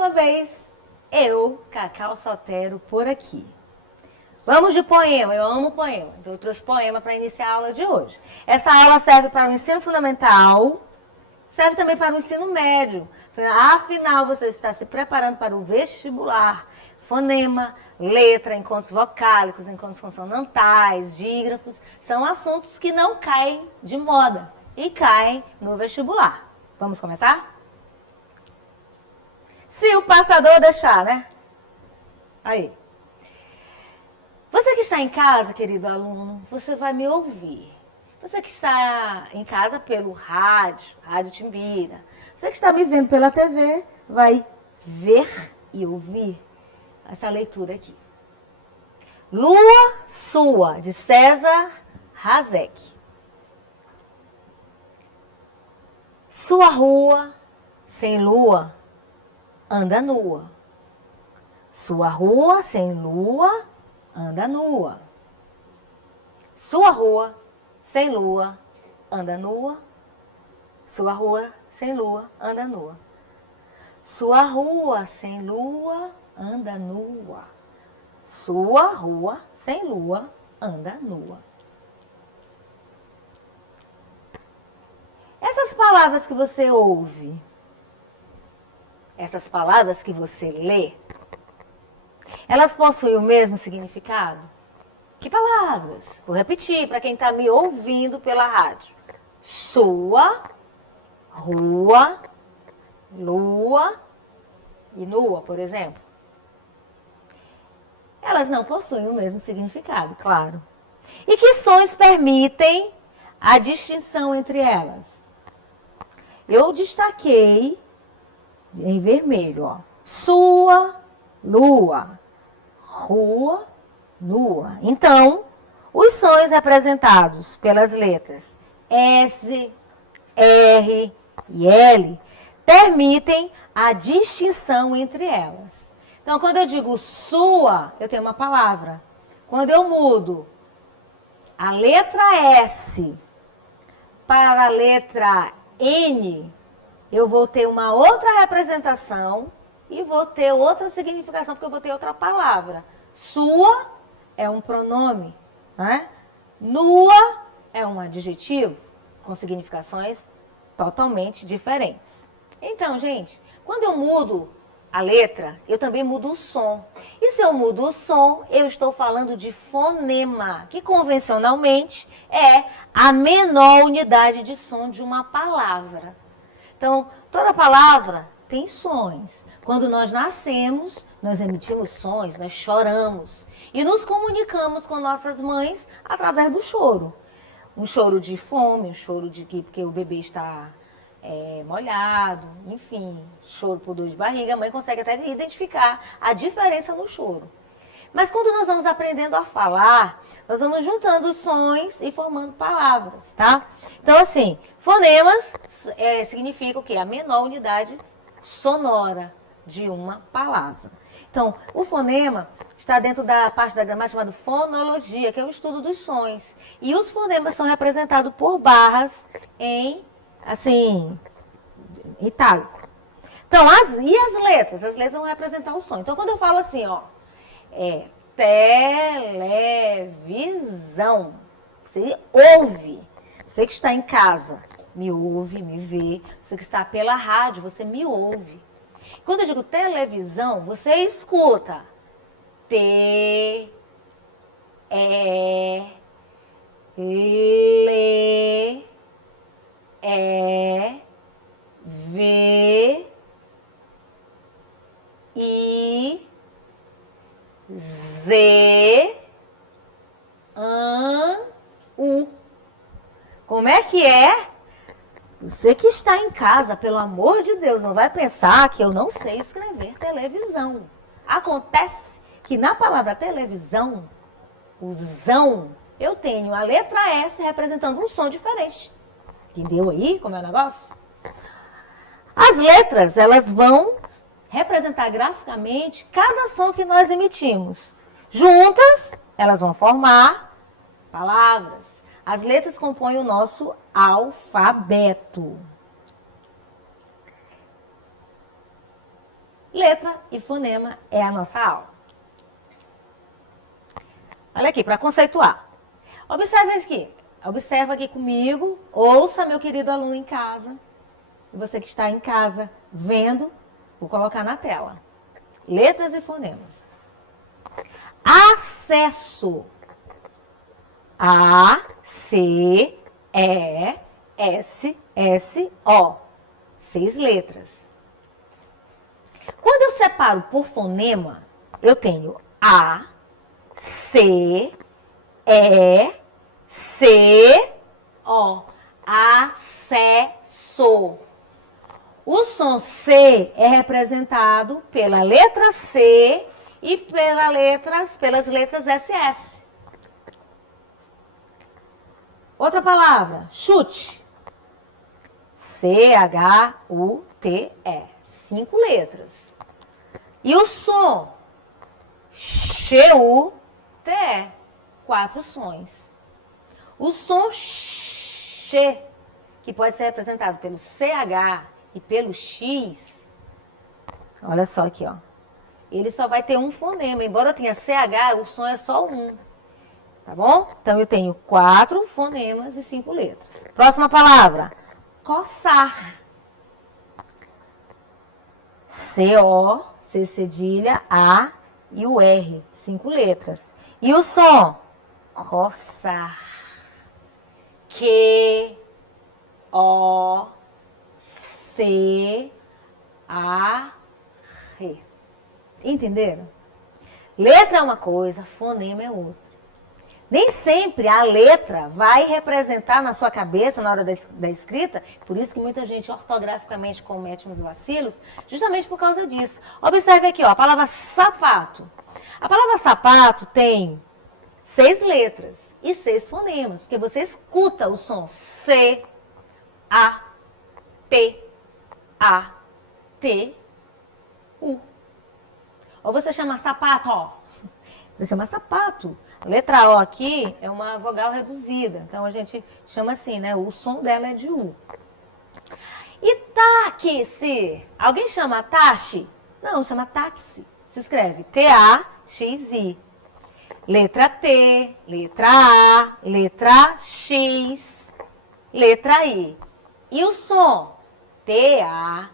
uma vez, eu, Cacau Saltero, por aqui. Vamos de poema, eu amo poema, então eu trouxe poema para iniciar a aula de hoje. Essa aula serve para o ensino fundamental, serve também para o ensino médio. Afinal, você está se preparando para o vestibular. Fonema, letra, encontros vocálicos, encontros consonantais, dígrafos, são assuntos que não caem de moda e caem no vestibular. Vamos começar? Se o passador deixar, né? Aí. Você que está em casa, querido aluno, você vai me ouvir. Você que está em casa pelo rádio, Rádio Timbira. Você que está me vendo pela TV, vai ver e ouvir essa leitura aqui. Lua Sua, de César Hazek. Sua rua sem lua anda nua. Sua rua sem lua anda nua. Sua rua sem lua anda nua. Sua rua sem lua anda nua. Sua rua sem lua anda nua. Sua rua sem lua anda nua. Essas palavras que você ouve, essas palavras que você lê, elas possuem o mesmo significado? Que palavras? Vou repetir para quem está me ouvindo pela rádio. Sua, rua, lua e nua, por exemplo. Elas não possuem o mesmo significado, claro. E que sons permitem a distinção entre elas? Eu destaquei em vermelho, ó. Sua, lua, rua, nua. Então, os sons representados pelas letras S, R e L permitem a distinção entre elas. Então, quando eu digo sua, eu tenho uma palavra. Quando eu mudo a letra S para a letra N, eu vou ter uma outra representação e vou ter outra significação, porque eu vou ter outra palavra. Sua é um pronome, né? Nua é um adjetivo com significações totalmente diferentes. Então, gente, quando eu mudo a letra, eu também mudo o som. E se eu mudo o som, eu estou falando de fonema, que convencionalmente é a menor unidade de som de uma palavra. Então, toda palavra tem sons. Quando nós nascemos, nós emitimos sons, nós choramos. E nos comunicamos com nossas mães através do choro. Um choro de fome, um choro de que porque o bebê está molhado, enfim, choro por dor de barriga, a mãe consegue até identificar a diferença no choro. Mas quando nós vamos aprendendo a falar, nós vamos juntando os sons e formando palavras, tá? Então, assim, fonemas significa o quê? A menor unidade sonora de uma palavra. Então, o fonema está dentro da parte da gramática chamada fonologia, que é o estudo dos sons. E os fonemas são representados por barras em itálico. Então, e as letras? As letras vão representar o som. Então, quando eu falo assim, ó, televisão, você ouve. Você que está em casa, me ouve, me vê. Você que está pela rádio, você me ouve. Quando eu digo televisão, você escuta. T, E, L, E, V, I, Z, U. Como é que é? Você que está em casa, pelo amor de Deus, não vai pensar que eu não sei escrever televisão. Acontece que na palavra televisão, o zão, eu tenho a letra S representando um som diferente. Entendeu aí como é o negócio? As letras, elas vão representar graficamente cada som que nós emitimos. Juntas, elas vão formar palavras. As letras compõem o nosso alfabeto. Letra e fonema é a nossa aula. Olha aqui, para conceituar. Observa aqui comigo. Ouça, meu querido aluno em casa. E você que está em casa vendo, vou colocar na tela. Letras e fonemas. Acesso. A-C-E-S-S-O. 6 letras. Quando eu separo por fonema, eu tenho A, C, E, C, O. Acesso. O som C é representado pela letra C e pelas letras SS. Outra palavra, chute. C-H-U-T-E. 5 letras. E o som X-U-T-E. 4 sons. O som X, que pode ser representado pelo CH e pelo X, olha só aqui, ó. Ele só vai ter um fonema. Embora tenha CH, o som é só um. Tá bom? Então, eu tenho 4 fonemas e 5 letras. Próxima palavra. Coçar. C-O, C cedilha, A e o R. 5 letras. E o som? Coçar. Q-O-C-A-R. Entenderam? Letra é uma coisa, fonema é outra. Nem sempre a letra vai representar na sua cabeça na hora da escrita, por isso que muita gente ortograficamente comete uns vacilos, justamente por causa disso. Observe aqui, ó, a palavra sapato. A palavra sapato tem 6 letras e 6 fonemas, porque você escuta o som C, A, P, A, T, U. Ou você chama sapato, ó. Você chama sapato. A letra O aqui é uma vogal reduzida. Então, a gente chama assim, né? O som dela é de U. E táxi. Alguém chama táxi? Não, chama táxi. Se escreve T-A-X-I. Letra T, letra A, letra X, letra I. E o som? T-A-Q-C-I.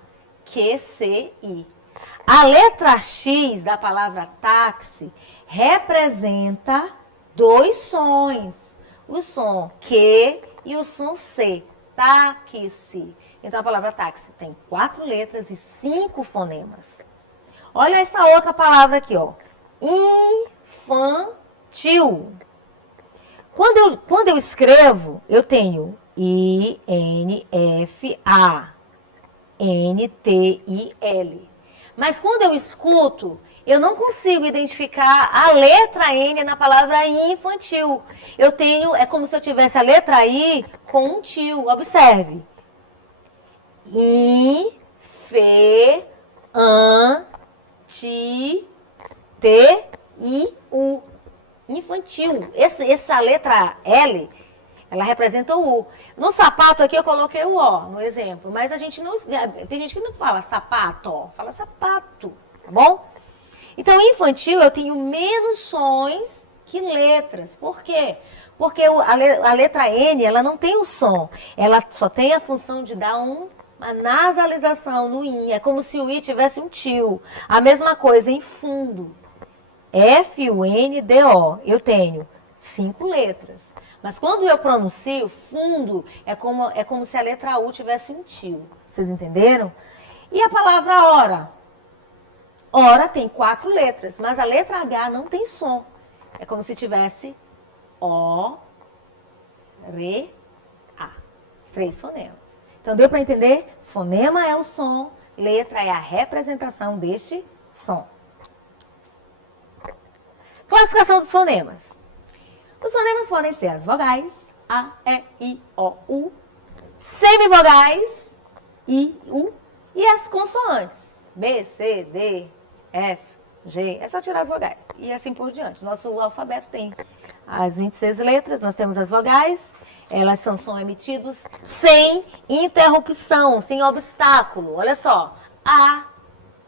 A letra X da palavra táxi representa 2 sons. O som Q e o som C. Táxi. Então, a palavra táxi tem 4 letras e 5 fonemas. Olha essa outra palavra aqui, ó. Infantil. Quando eu escrevo, eu tenho I-N-F-A-N-T-I-L. Mas quando eu escuto, eu não consigo identificar a letra N na palavra infantil. Eu tenho, é como se eu tivesse a letra I com um tio. Observe. I, F, An, Ti, T, I, U. Infantil. Essa letra L, ela representa o U. No sapato aqui eu coloquei o O no exemplo, mas a gente não, tem gente que não fala sapato, ó, fala sapato, tá bom? Então, infantil eu tenho menos sons que letras. Por quê? Porque a letra N, ela não tem o som, ela só tem a função de dar uma nasalização no I. É como se o I tivesse um tio. A mesma coisa em fundo. F-U-N-D-O. Eu tenho 5 letras. Mas quando eu pronuncio fundo, é como se a letra U tivesse um tio. Vocês entenderam? E a palavra hora? Hora tem 4 letras, mas a letra H não tem som. É como se tivesse O, Re, A. 3 fonemas. Então, deu para entender? Fonema é o som, letra é a representação deste som. Classificação dos fonemas. Os fonemas podem ser as vogais, A, E, I, O, U, semivogais, I, U, e as consoantes, B, C, D, F, G. É só tirar as vogais e assim por diante. Nosso alfabeto tem as 26 letras, nós temos as vogais, elas são emitidos sem interrupção, sem obstáculo. Olha só, A,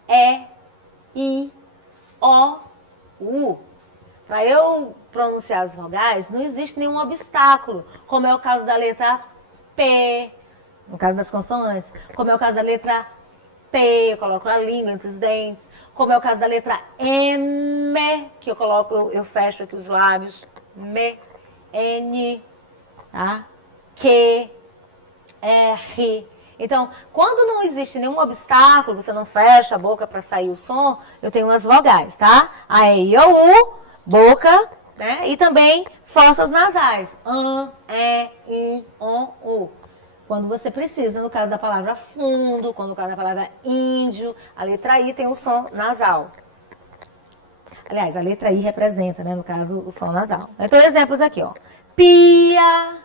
E, I, O, U. Para eu pronunciar as vogais, não existe nenhum obstáculo, como é o caso da letra P, no caso das consoantes, como é o caso da letra T, eu coloco a língua entre os dentes, como é o caso da letra M, que eu fecho aqui os lábios, M, N, tá? Q, R. Então, quando não existe nenhum obstáculo, você não fecha a boca para sair o som, eu tenho umas vogais, tá? A, E, I, O, U, boca, né? E também fossas nasais. An, E, I, O, U. Quando você precisa, no caso da palavra fundo, quando no caso da palavra índio, a letra I tem um som nasal. Aliás, a letra I representa, né, no caso, o som nasal. Então, exemplos aqui, ó. Pia,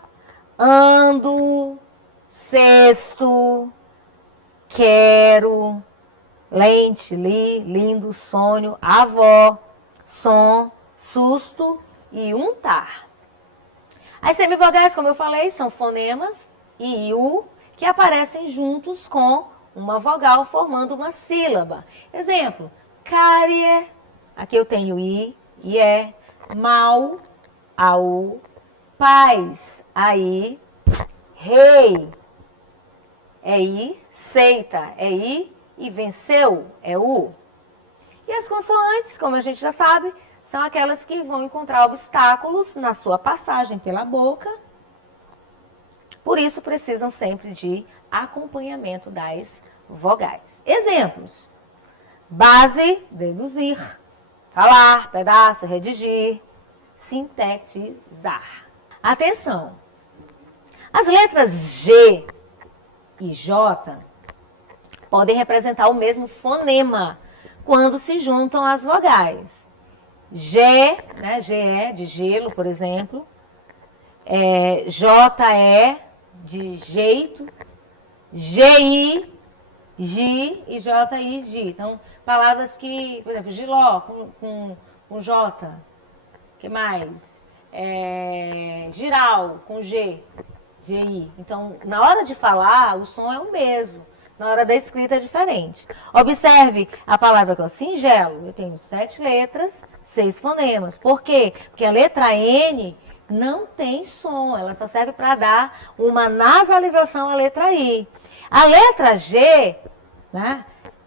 ando, cesto, quero, lente, li, lindo, sonho, avó, som, susto e untar. As semivogais, como eu falei, são fonemas I e U que aparecem juntos com uma vogal formando uma sílaba. Exemplo, cárie, aqui eu tenho I e E, mal, AU, paz, AI, rei, é I, seita, é I e venceu, é U. E as consoantes, como a gente já sabe, são aquelas que vão encontrar obstáculos na sua passagem pela boca. Por isso, precisam sempre de acompanhamento das vogais. Exemplos. Base, deduzir. Falar, pedaço, redigir. Sintetizar. Atenção. As letras G e J podem representar o mesmo fonema quando se juntam as vogais. G, né, GE, de gelo, por exemplo. JE, de jeito. GI, Gi e JI, Gi. Então, palavras que, por exemplo, giló com J. Que mais? Giral, com G. GI. Então, na hora de falar, o som é o mesmo. Na hora da escrita é diferente. Observe a palavra que é o singelo. Eu tenho 7 letras, 6 fonemas. Por quê? Porque a letra N não tem som. Ela só serve para dar uma nasalização à letra I. A letra G, né?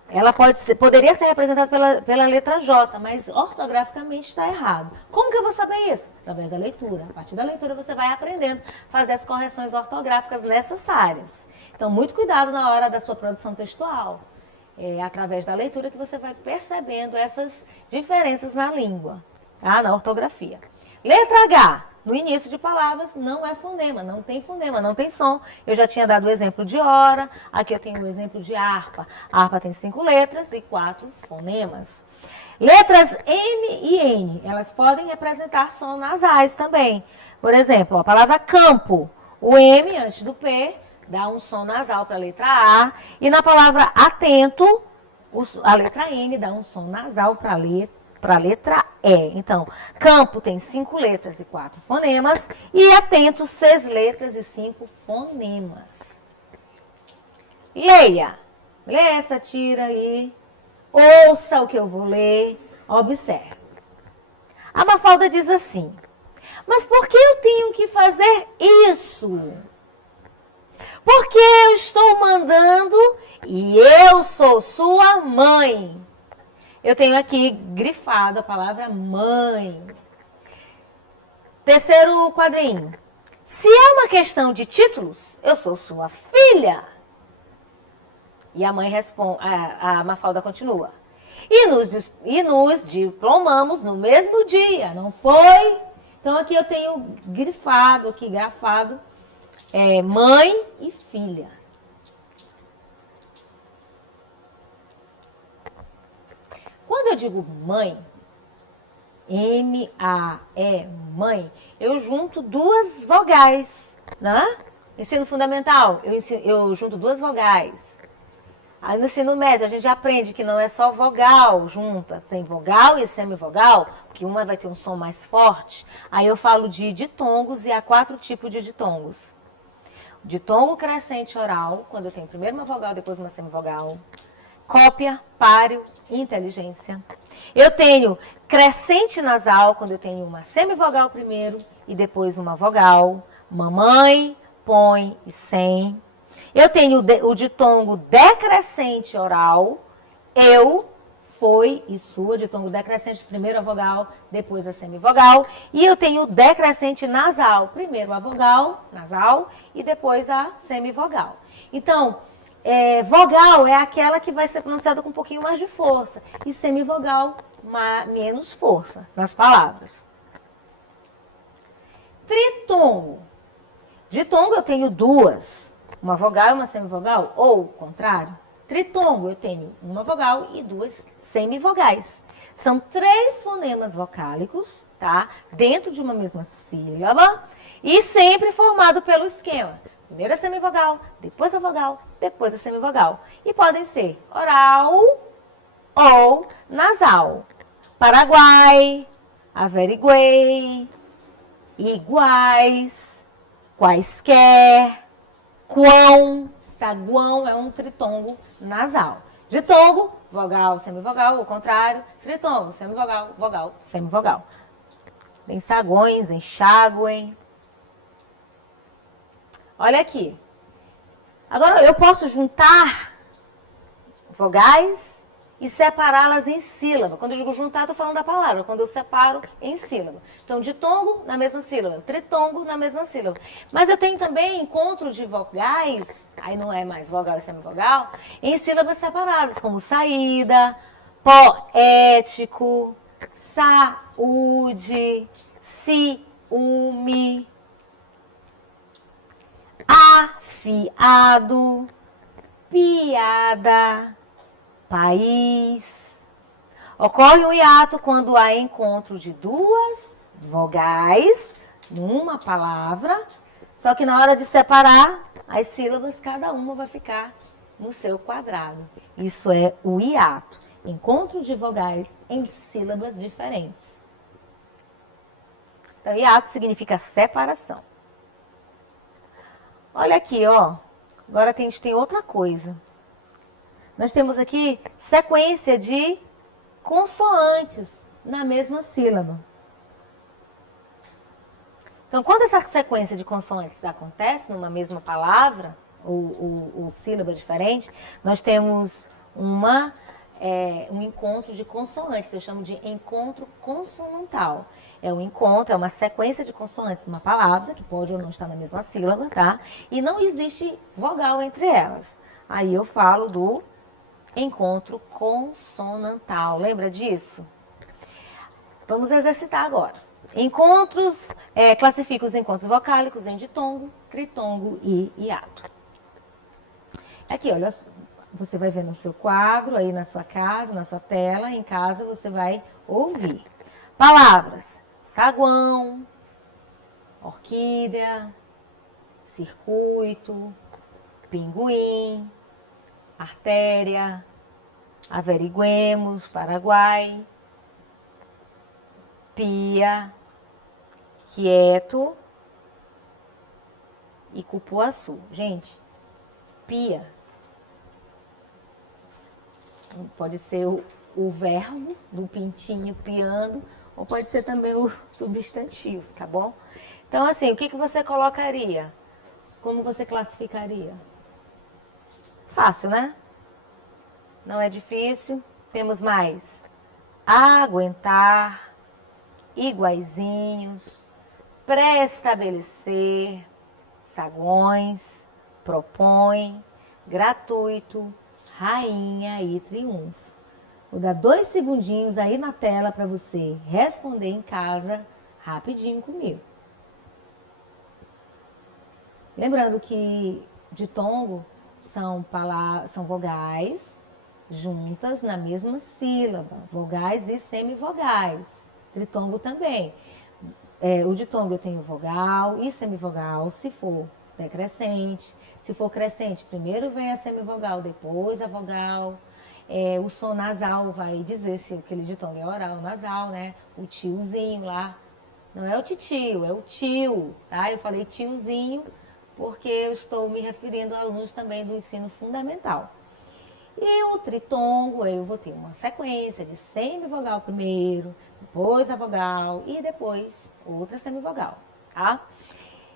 Ela poderia ser representada pela letra J, mas ortograficamente está errado. Como que eu vou saber isso? Através da leitura. A partir da leitura você vai aprendendo a fazer as correções ortográficas necessárias. Então, muito cuidado na hora da sua produção textual. É através da leitura que você vai percebendo essas diferenças na língua, tá? Na ortografia. Letra H. No início de palavras, não é fonema, não tem som. Eu já tinha dado o exemplo de hora, aqui eu tenho o exemplo de harpa. A harpa tem 5 letras e 4 fonemas. Letras M e N, elas podem representar som nasais também. Por exemplo, a palavra campo, o M antes do P dá um som nasal para a letra A. E na palavra atento, a letra N dá um som nasal para a letra E. Então, campo tem 5 letras e 4 fonemas. E atento, 6 letras e 5 fonemas. Leia. Leia essa tira aí. Ouça o que eu vou ler. Observe. A Mafalda diz assim: mas por que eu tenho que fazer isso? Porque eu estou mandando e eu sou sua mãe. Eu tenho aqui grifado a palavra mãe. Terceiro quadrinho. Se é uma questão de títulos, eu sou sua filha. E a mãe responde, a Mafalda continua. E nos diplomamos no mesmo dia, não foi? Então aqui eu tenho grafado, mãe e filha. Quando eu digo mãe, M-A-E, mãe, eu junto 2 vogais, né? Ensino fundamental, eu junto 2 vogais. Aí no ensino médio a gente aprende que não é só vogal junta, sem vogal e semivogal, porque uma vai ter um som mais forte. Aí eu falo de ditongos e há 4 tipos de ditongos. Ditongo crescente oral, quando eu tenho primeiro uma vogal, depois uma semivogal. cópia, páreo, inteligência. Eu tenho crescente nasal, quando eu tenho uma semivogal primeiro e depois uma vogal. Mamãe, põe e sem. Eu tenho o ditongo decrescente oral. Eu, foi e sua, ditongo decrescente, primeiro a vogal, depois a semivogal. E eu tenho o decrescente nasal, primeiro a vogal, nasal, e depois a semivogal. Então, vogal é aquela que vai ser pronunciada com um pouquinho mais de força. E semivogal, menos força nas palavras. Tritongo. Ditongo eu tenho duas. Uma vogal e uma semivogal, ou o contrário. Tritongo eu tenho uma vogal e duas semivogais. São 3 fonemas vocálicos, tá? Dentro de uma mesma sílaba e sempre formado pelo esquema. Primeiro a semivogal, depois a vogal, depois a semivogal. E podem ser oral ou nasal. Paraguai, averiguei, iguais, quaisquer, quão, saguão é um tritongo nasal. Ditongo, vogal, semivogal, o contrário. Tritongo, semivogal, vogal, semivogal. Tem sagões, enxáguem. Olha aqui. Agora eu posso juntar vogais e separá-las em sílaba. Quando eu digo juntar, estou falando da palavra. Quando eu separo em sílaba. Então, ditongo na mesma sílaba, tritongo na mesma sílaba. Mas eu tenho também encontro de vogais, aí não é mais vogal e semivogal, em sílabas separadas, como saída, poético, saúde, ciúme, afiado, piada, país. Ocorre um hiato quando há encontro de 2 vogais numa palavra, só que na hora de separar as sílabas, cada uma vai ficar no seu quadrado. Isso é o hiato, encontro de vogais em sílabas diferentes. Então, hiato significa separação. Olha aqui, ó. Agora a gente tem outra coisa. Nós temos aqui sequência de consoantes na mesma sílaba. Então, quando essa sequência de consoantes acontece numa mesma palavra, ou sílaba diferente, nós temos um encontro de consoantes, eu chamo de encontro consonantal. É um encontro, é uma sequência de consoantes numa palavra, que pode ou não estar na mesma sílaba, tá? E não existe vogal entre elas. Aí eu falo do encontro consonantal. Lembra disso? Vamos exercitar agora. Encontros, classifica os encontros vocálicos em ditongo, tritongo e hiato. Aqui, olha, você vai ver no seu quadro, aí na sua casa, na sua tela, em casa você vai ouvir. Palavras: saguão, orquídea, circuito, pinguim, artéria, averiguemos, Paraguai, pia, quieto e cupuaçu. Gente, pia pode ser o verbo do pintinho piando, ou pode ser também o substantivo, tá bom? Então, assim, o que você colocaria? Como você classificaria? Fácil, né? Não é difícil. Temos mais aguentar, iguaizinhos, pré-estabelecer, sagões, propõe, gratuito, rainha e triunfo. Vou dar 2 segundinhos aí na tela para você responder em casa rapidinho comigo. Lembrando que ditongo são vogais juntas na mesma sílaba, vogais e semivogais. Tritongo também. O ditongo eu tenho vogal e semivogal, se for decrescente. Se for crescente, primeiro vem a semivogal, depois a vogal. O som nasal vai dizer se aquele ditongo é oral ou nasal, né? O tiozinho lá. Não é o titio, é o tio, tá? Eu falei tiozinho porque eu estou me referindo a alunos também do ensino fundamental. E o tritongo, eu vou ter uma sequência de semivogal primeiro, depois a vogal e depois outra semivogal, tá?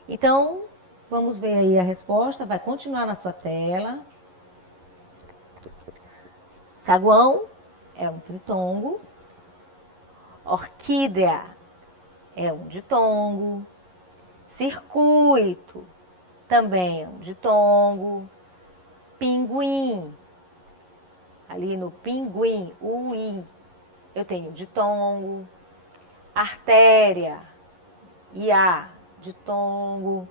Então, vamos ver aí a resposta, vai continuar na sua tela. Saguão é um tritongo. Orquídea é um ditongo. Circuito também é um ditongo. Pinguim, ali no pinguim, o i, eu tenho ditongo. Artéria, ia, ditongo.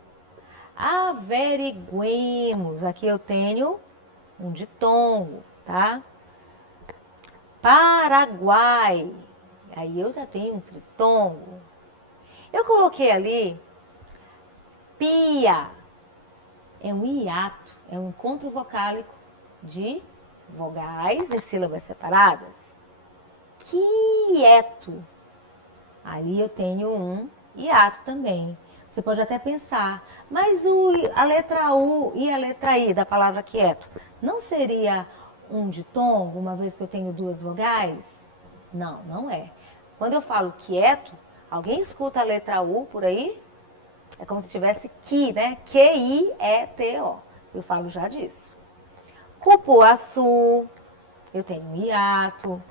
Averiguemos, aqui eu tenho um ditongo, tá? Paraguai, aí eu já tenho um tritongo. Eu coloquei ali pia, é um hiato, é um encontro vocálico de vogais e sílabas separadas. Quieto, ali eu tenho um hiato também. Você pode até pensar, mas a letra U e a letra I da palavra quieto não seria um ditongo, uma vez que eu tenho duas vogais? Não, não é. Quando eu falo quieto, alguém escuta a letra U por aí? É como se tivesse que, né? Q-I-E-T-O. Eu falo já disso. Cupuaçu, eu tenho um hiato.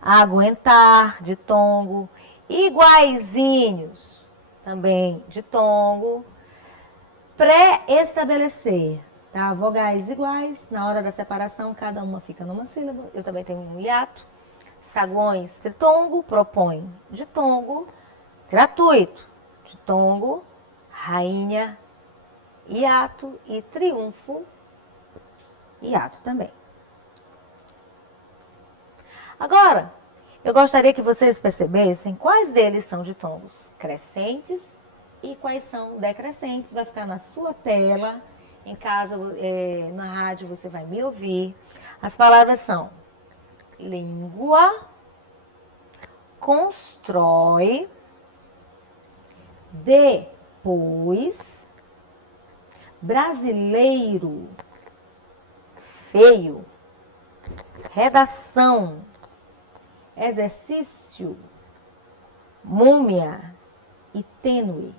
Aguentar, ditongo. Iguaizinhos, também ditongo. Pré-estabelecer, tá? Vogais iguais, na hora da separação, cada uma fica numa sílaba. Eu também tenho um hiato. Saguões, tritongo, propõe ditongo. Gratuito, ditongo. Rainha, hiato. E triunfo, hiato também. Agora, eu gostaria que vocês percebessem quais deles são ditongos crescentes e quais são decrescentes. Vai ficar na sua tela, em casa, na rádio você vai me ouvir. As palavras são língua, constrói, depois, brasileiro, feio, redação, exercício, múmia e tênue.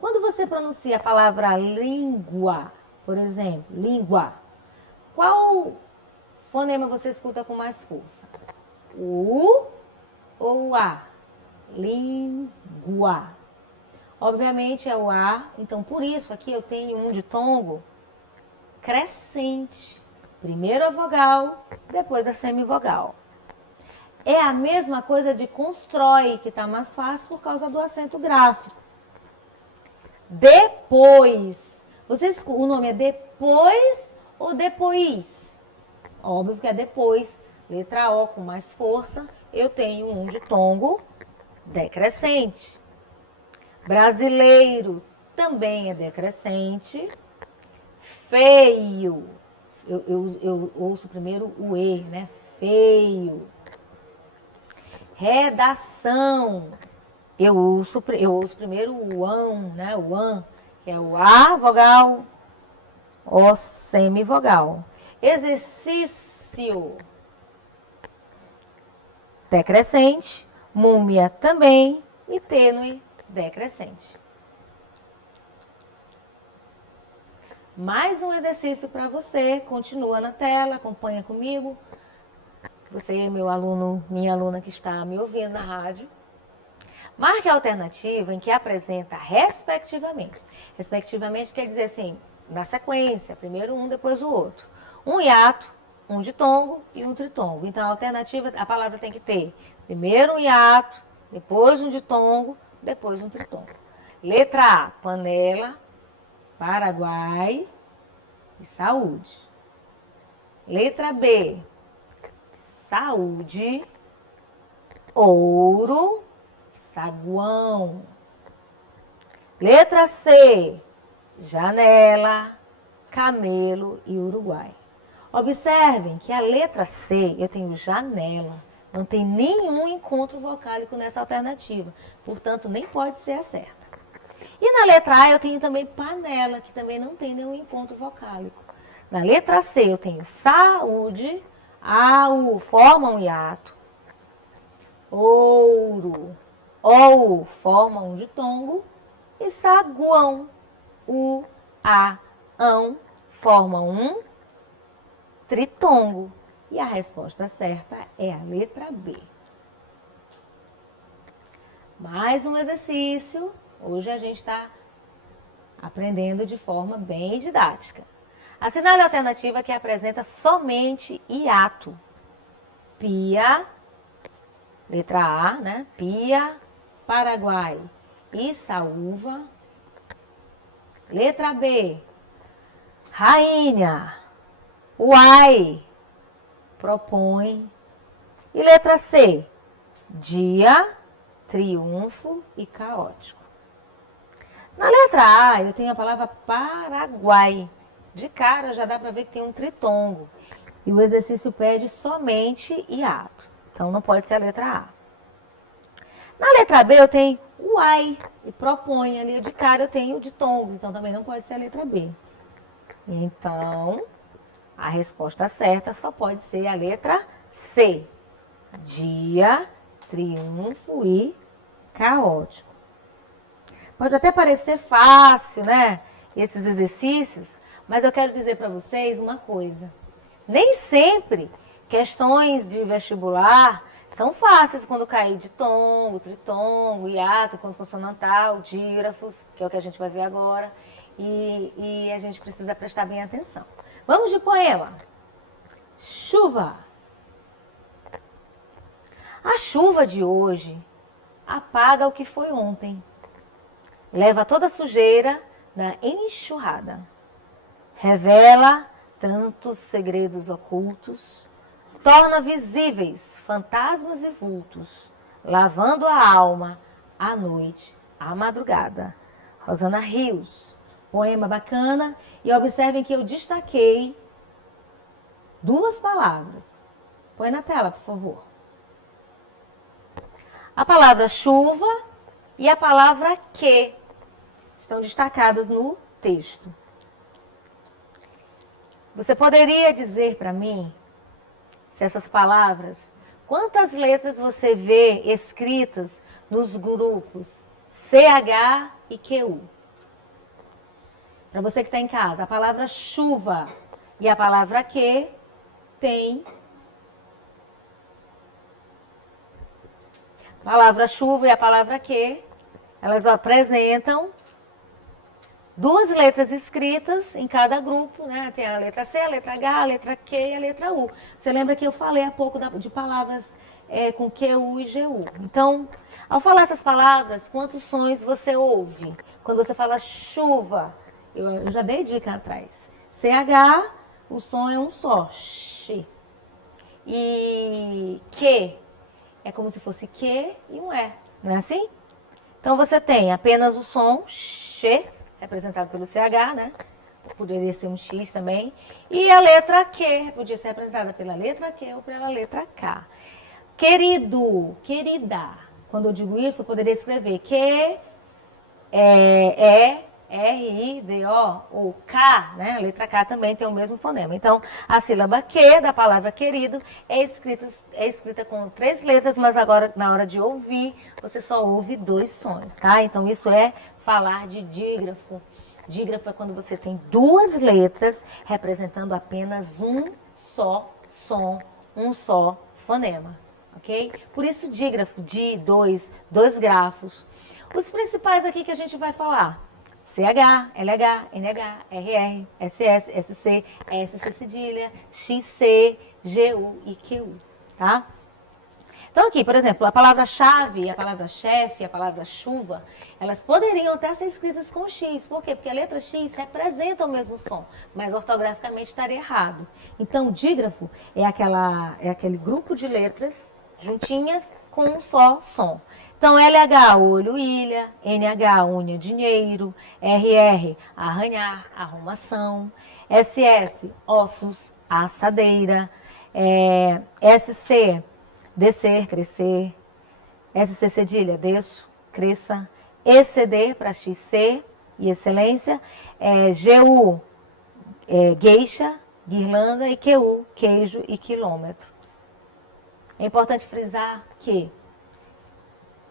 Quando você pronuncia a palavra língua, por exemplo, língua, qual fonema você escuta com mais força? O U ou o A? Língua. Obviamente é o A, então por isso aqui eu tenho um ditongo crescente. Primeiro a vogal, depois a semivogal. É a mesma coisa de constrói, que está mais fácil por causa do acento gráfico. Depois. O nome é depois ou depois? Óbvio que é depois. Letra O com mais força. Eu tenho um ditongo decrescente. Brasileiro também é decrescente. Feio. Eu ouço primeiro o E, né? Feio. Redação. Eu ouço primeiro o ão, né? O an, que é o A vogal, O semivogal. Exercício. Decrescente. Múmia também. E tênue, decrescente. Mais um exercício para você. Continua na tela, acompanha comigo. Você, meu aluno, minha aluna que está me ouvindo na rádio. Marque a alternativa em que apresenta respectivamente. Respectivamente quer dizer assim, na sequência, primeiro um, depois o outro. Um hiato, um ditongo e um tritongo. Então, a alternativa, a palavra tem que ter primeiro um hiato, depois um ditongo, depois um tritongo. Letra A, panela, Paraguai e saúde. Letra B, saúde, ouro, saguão. Letra C, janela, camelo e Uruguai. Observem que a letra C, eu tenho janela, não tem nenhum encontro vocálico nessa alternativa, portanto, nem pode ser a certa. E na letra A eu tenho também panela, que também não tem nenhum encontro vocálico. Na letra C eu tenho saúde, AU forma um hiato, ouro, OU forma um ditongo e saguão, U, A, ão forma um tritongo. E a resposta certa é a letra B. Mais um exercício. Hoje a gente está aprendendo de forma bem didática. Assinale a alternativa que apresenta somente hiato. Pia, letra A, né? Pia, Paraguai e Saúva. Letra B, rainha, uai, propõe. E letra C, dia, triunfo e caótico. Na letra A, eu tenho a palavra Paraguai. De cara, já dá para ver que tem um tritongo. E o exercício pede somente hiato. Então, não pode ser a letra A. Na letra B, eu tenho uai e propõe. Ali de cara, eu tenho o ditongo. Então, também não pode ser a letra B. Então, a resposta certa só pode ser a letra C. Dia, triunfo e caótico. Pode até parecer fácil, né? Esses exercícios, mas eu quero dizer para vocês uma coisa. Nem sempre questões de vestibular são fáceis quando cair ditongo, tritongo, hiato, conto consonantal, dígrafos, que é o que a gente vai ver agora. E a gente precisa prestar bem atenção. Vamos de poema. Chuva. A chuva de hoje apaga o que foi ontem. Leva toda a sujeira na enxurrada. Revela tantos segredos ocultos. Torna visíveis fantasmas e vultos. Lavando a alma à noite, à madrugada. Rosana Rios. Poema bacana. E observem que eu destaquei duas palavras. Põe na tela, por favor. A palavra chuva e a palavra que estão destacadas no texto. Você poderia dizer para mim, se essas palavras, quantas letras você vê escritas nos grupos CH e QU? Para você que está em casa, a palavra chuva e a palavra que tem. A palavra chuva e a palavra que, elas apresentam duas letras escritas em cada grupo, né? Tem a letra C, a letra H, a letra Q e a letra U. Você lembra que eu falei há pouco de palavras com QU e GU. Então, ao falar essas palavras, quantos sons você ouve? Quando você fala chuva, eu já dei dica atrás. CH, o som é um só, x. E que é como se fosse que e um é, não é assim? Então você tem apenas o som x, representado pelo CH, né? Poderia ser um X também. E a letra Q, podia ser representada pela letra Q ou pela letra K. Querido, querida. Quando eu digo isso, eu poderia escrever Q, R-I-D-O ou K, né? A letra K também tem o mesmo fonema. Então, a sílaba Q da palavra querido é escrita com 3 letras, mas agora, na hora de ouvir, você só ouve 2 sons, tá? Então, isso é falar de dígrafo. Dígrafo é quando você tem 2 letras representando apenas um só som, um só fonema, ok? Por isso, dígrafo, dois grafos. Os principais aqui que a gente vai falar: CH, LH, NH, RR, SS, SC, SC cedilha, XC, GU e QU, tá? Então aqui, por exemplo, a palavra-chave, a palavra chefe, a palavra chuva, elas poderiam até ser escritas com X. Por quê? Porque a letra X representa o mesmo som, mas ortograficamente estaria errado. Então, dígrafo é aquele grupo de letras juntinhas com um só som. Então, LH, olho, ilha, NH, unha, dinheiro, RR, arranhar, arrumação, SS, ossos, assadeira, SC, descer, crescer, SC cedilha, desço, cresça, exceder para XC e excelência, GU, geisha, guirlanda e QU, queijo e quilômetro. É importante frisar que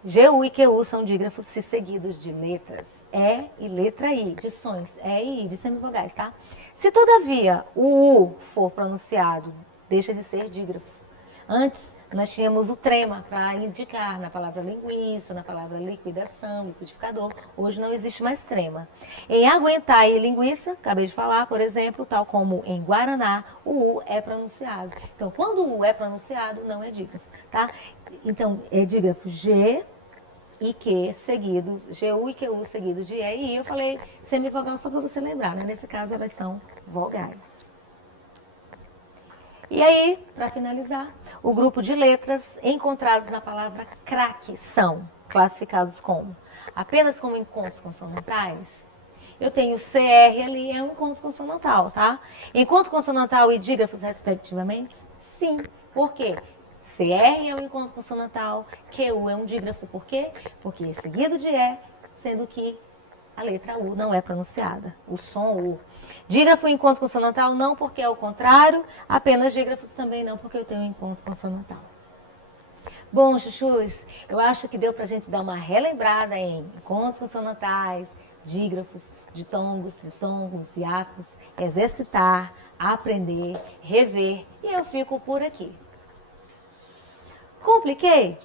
GU e QU são dígrafos se seguidos de letras E e letra I, de sons E e I, de semivogais, tá? Se todavia o U for pronunciado, deixa de ser dígrafo. Antes, nós tínhamos o trema para indicar na palavra linguiça, na palavra liquidação, liquidificador. Hoje não existe mais trema. Em aguentar e linguiça, acabei de falar, por exemplo, tal como em Guaraná, o U é pronunciado. Então, quando o U é pronunciado, não é dígrafo, tá? Então, é dígrafo G e Q seguidos, GU e QU seguidos de E e I. Eu falei semivogal só para você lembrar, né? Nesse caso, elas são vogais. E aí, para finalizar, o grupo de letras encontrados na palavra craque são classificados como apenas como encontros consonantais. Eu tenho CR ali, é um encontro consonantal, tá? Encontro consonantal e dígrafos, respectivamente? Sim. Por quê? CR é um encontro consonantal, QU é um dígrafo. Por quê? Porque é seguido de E, sendo que a letra U não é pronunciada, o som U. Dígrafo e encontro consonantal não, porque é o contrário, apenas dígrafos também não, porque eu tenho um encontro consonantal. Bom, chuchus, eu acho que deu pra gente dar uma relembrada em encontros consonantais, dígrafos, ditongos, tritongos, hiatos, exercitar, aprender, rever, e eu fico por aqui. Compliquei?